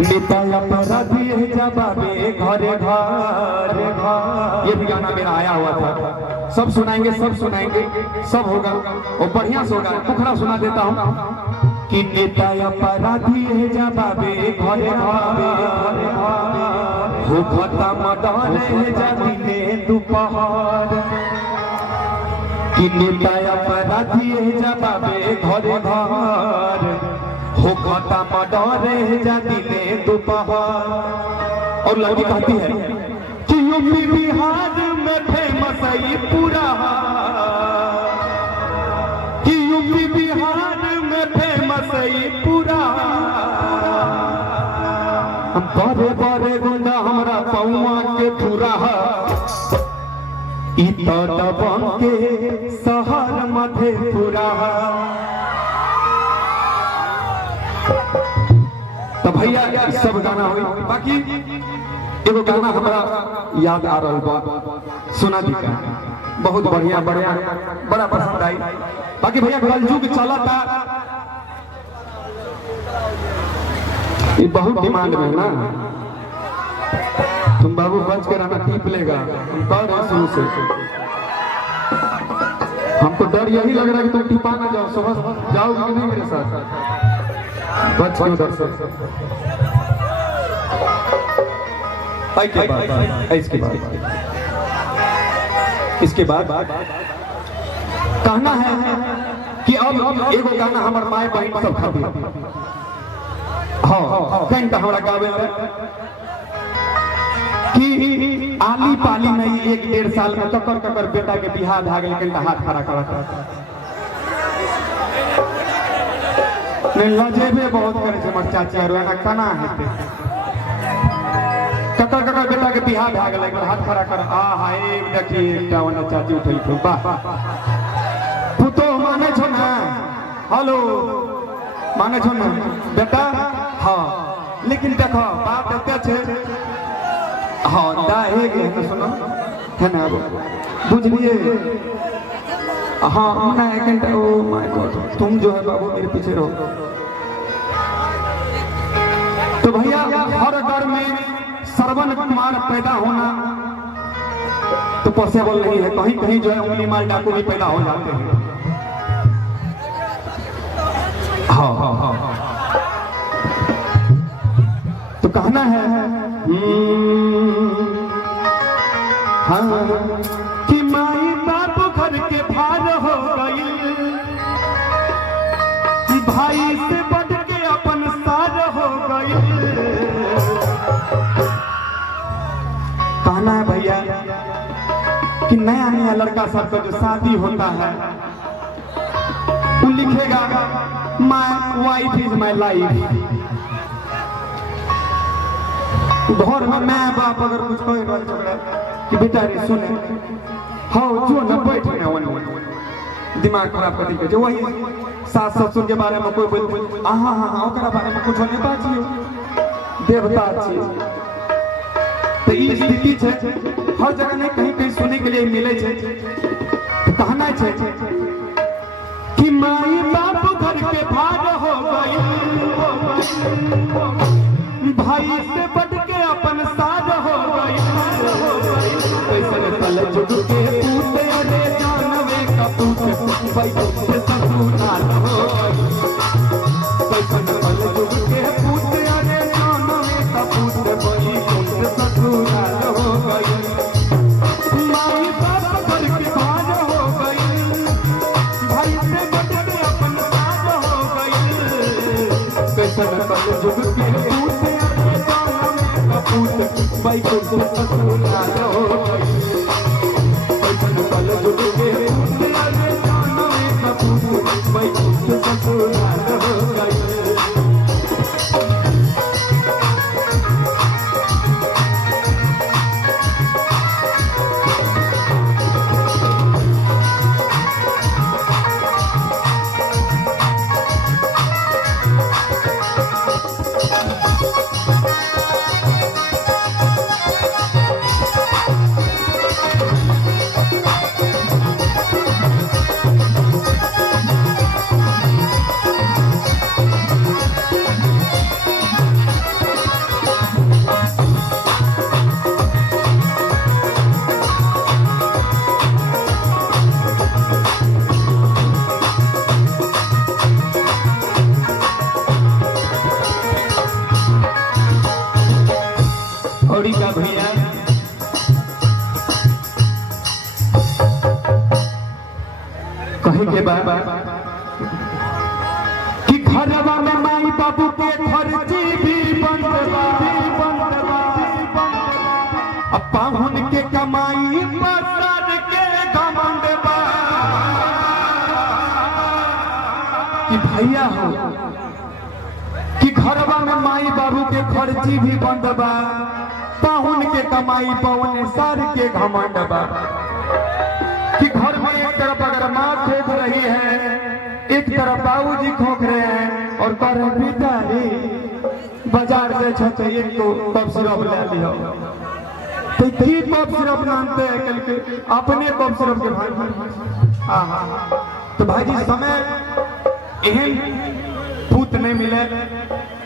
नेता अपराधी है जवाबे घरे घर। ये भी गाना मेरा आया हुआ था, सब सुनाएंगे सब होगा और बढ़िया से होगा। पुखरा सुना देता हूँ कि नेता अपराधी है जवाबे घरे घर हो खत्म डर है जाती ने दोपहर कि नेता अपराधी है जवाबे घरे घर हो खत्म डर है जाती ने दोपहर। और लड़की कहती है कि यूपी बिहार में फेमस है पूरा, कि यूपी बिहार में फेमस है पूरा। बड़े बड़े गुंडा हमरा पौआ के पूरा ई तो दबंग के शहर मधेपुरा। तो भैया सब गाना हुई, बाकी एगो गाना हमारा याद आ रहा बा, सुना दी का बहुत बढ़िया बड़ा पसंद आई। बाकी भैया कलयुग चला था, ये बहुत डिमांड में ना, तुम बाबू बच कर आना टीप लेगा, हम कह रहे शुरू से। हमको डर यही लग रहा है कि तुम टिपा ना जाओ, समझ जाओगे कि नहीं मेरे साथ, बच के उधर से। इसके बाद कहना है कि अब एगो गाना हमार माए बहन सब खातिर घंटा हमारा गावे कि आली पाली नहीं 1-1.5 साल में ककर बेटा के बिहार भाग लेकिन हाथ खड़ा करा नहीं लजेबे बहुत करे हमर चाचा रोना कना हेते ककर बेटा के बिहार भाग लेकिन हाथ खड़ा कर। आ हाय देखी एकटा ओना चाची उठल खूब वाह पुतो माने छो ना, हेलो माने छो ना बेटा। हाँ लेकिन देखो बात एते छे, हाँ दाहे के तो सुनो है ना बुझलिए। हाँ ना एक घंटा, ओ माय गॉड तुम जो है बाबू मेरे पीछे रहो। तो भैया हर घर में श्रवण कुमार पैदा होना तो पॉसिबल नहीं है, कहीं कहीं जो है उंगली मार डाकू भी पैदा हो जाते हैं। हाँ तो कहना है हाँ कि माई बाप घर के भार हो गई, भाई से बढ़ के अपन सार हो गई। कहना है भैया कि नया लड़का सब का जो शादी होता है वो लिखेगा my wife is my life. घर में माँ बाप अगर कुछ कह रहा झगड़ा कि बेटा रे सुने हाँ जो न बैठे दिमाग खराब कर दी, वही सास ससुर के बारे में कोई बोल हाँ ओकरा बारे में कुछ नहीं बाजियो देवता छी। तो ये स्थिति है हर जगह नहीं कहीं सुनने के लिए मिले छे। तो कहना है कि माई बाप घर के भाग हो गई, भाई से बढ़ के अपन साज हो गई। कैसे तल जुग के पूते रे जानवे का पूत भाई से ससुराल हो गई। कैसे तल जुग के पूते रे जानवे का पूत भाई से ससुराल हो गई। माई बाप घर के भाग हो गई, भाई से बढ़ के अपन साज हो गई। कैसे तल जुग के भाई को ससुराल हो गई। कल जुग के भाई को ससुराल हो गई। बा कि घरवा में माई बाबू के खर्ची भी बंद बा, अब पाहुन के कमाई पसार के घमंड बा कि भैया हो कि घरवा में माई बाबू के खर्ची भी बंद बा, पाहुन के कमाई पौने सार के घमंड बा कि घर में एक तरफ अगर माँ खोख रही है, एक तरफ बाबूजी खोख रहे हैं और कह रहे बेटा रे बाजार से छत एक तो कप सिरप ले लियो, तो की कप सिरप नामते हैं कल के अपने कप सिरप के भाई। हाँ हाँ तो भाईजी समय एहन भूत नहीं मिले,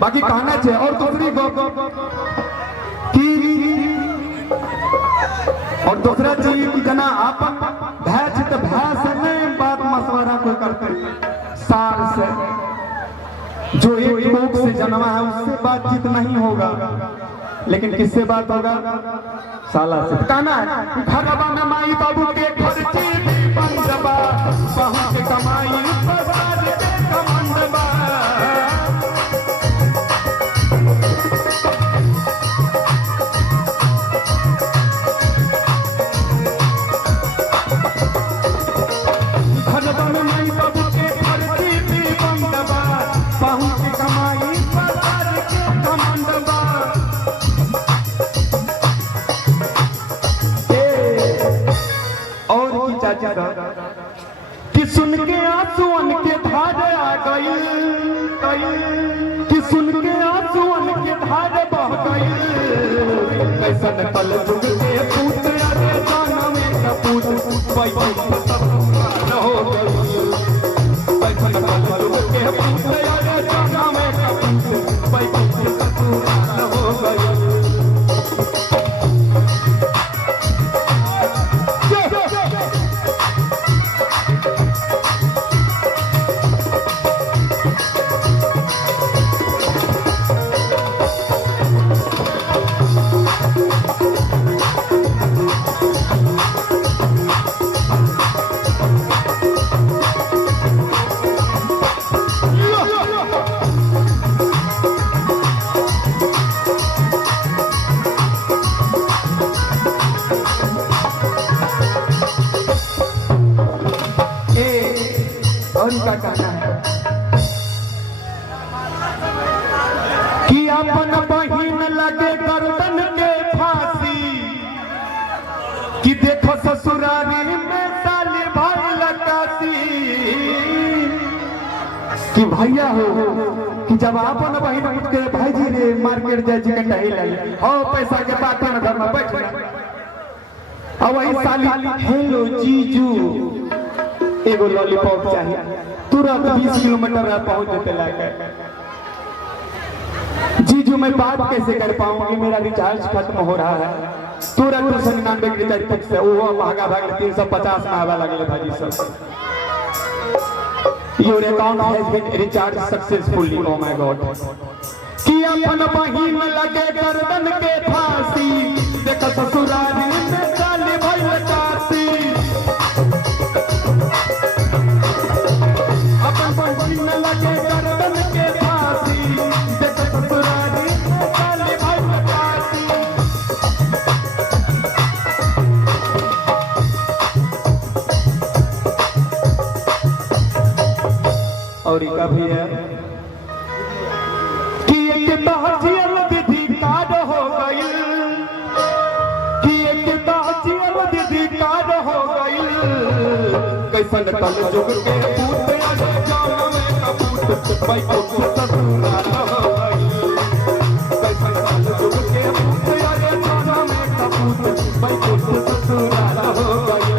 बाकी कहना चाहिए। और दूसरी और दूसरा चीज कि जना आपन भैंस तो भैंस नहीं बात मशवरा कोई करते सार से, जो एक कोख से जन्मा है उससे बातचीत नहीं होगा, लेकिन किससे बात होगा? साला से। कहना है घरवा में माई बाबू के खर्चे बंद बा, बहू के कमाई बाजार के घमंड बा। कि सुन के आंसुअन के धार आ गई, कि सुन के आंसुअन के धार बह गई, कैसन कल जुग के पूत अरे जाना में कपूत पैसा हो गई, कैसन कल जुग के पूत अरे जाना में कपूत पैसा हो गई। का कहना है कि अपन बहिन लगे गर्दन के फांसी, कि देखो ससुरारी में साली भाई लकासी, कि भैया हो कि जब अपन बहिन उठ के भाईजी रे मार्केट जाए चिकन टही ले हो पैसा के बात में घर में बैठ और वही साली हेलो जीजू एगो लॉलीपॉप चाहिए, तुरंत 20 किलोमीटर पहुंच जेते लाके। जीजू मैं बात कैसे कर पाऊंगी, मेरा रिचार्ज खत्म हो रहा है, तुरंत 299 के रिचार्ज फिक्स है, वो महंगा भाग 350 में आवा लगले भाजी सब। Your account has been recharge successfully, oh my god. कि अपन बहिन लगे गर्दन के फांसी, देख ससुरारी में साली भइल कासी, अपन बहिन लगे गर्दन के फांसी, देख ससुरारी में साली भइल कासी। और का भी है कि एक तहजील विधि कार्ड हो गई, कि एक तहजील विधि कार्ड हो गई, कैसन कल जुग के पूत अरे जान में कपूत बैठो ससुराल हो गई, कैसन कल जुग के पूत अरे जान में कपूत बैठो ससुराल हो गई,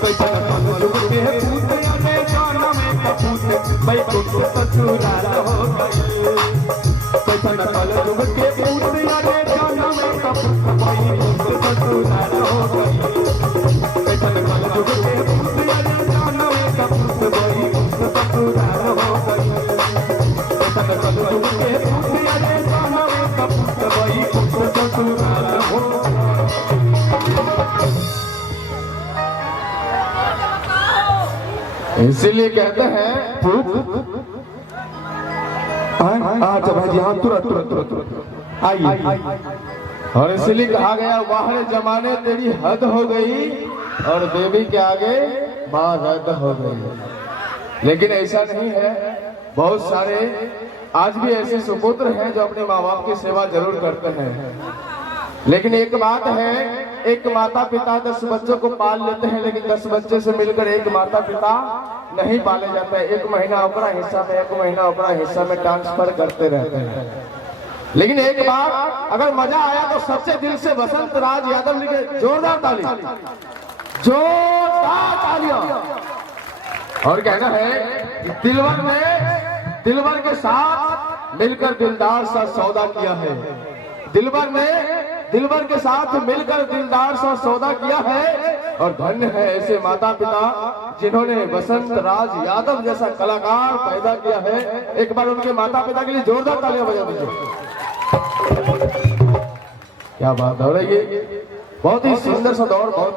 कैसन कल जुग के पूत अरे जान में कपूत बैठो ससुराल हो गई, कैसन कल जुग के पूत अरे जान में कपूत बैठो ससुराल हो गई, कैसन कल जुग के पूत अरे जान में कपूत बैठो ससुराल हो गई, कैसन कल जुग के पूत अरे जान में कपूत बैठो ससुराल हो गई। इसीलिए कहते हैं अच्छा भाई जी, हाँ तुरंत तुरंत तुरंत तुरंत आइए। और इसीलिए कहा गया वाहर जमाने तेरी हद हो गई और देवी के आगे मां रद्द हो गई। लेकिन ऐसा नहीं है, बहुत सारे आज भी ऐसे सुपुत्र हैं जो अपने माँ बाप की सेवा जरूर करते हैं। लेकिन एक बात है, एक माता पिता 10 बच्चों को पाल लेते हैं, लेकिन 10 बच्चे से मिलकर एक माता पिता नहीं पाले जाते हैं। 1 महीना अपना हिस्सा में, 1 महीना अपना हिस्सा में ट्रांसफर करते रहते हैं। लेकिन एक बार अगर मजा आया तो सच्चे दिल से वसंत राज यादव जी के जोरदार ताली, जोरदार तालियां। और कहना है दिलवर के साथ मिलकर दिलदार सा सौदा किया है। दिलवर के साथ मिलकर दिलदार सा सौदा किया है। और धन्य है ऐसे माता पिता जिन्होंने वसंत राज यादव जैसा कलाकार पैदा किया है। एक बार उनके माता पिता के लिए जोरदार तालियां बजा दीजिए। क्या बात हो रही है, बहुत ही सुंदर सा दौर, बहुत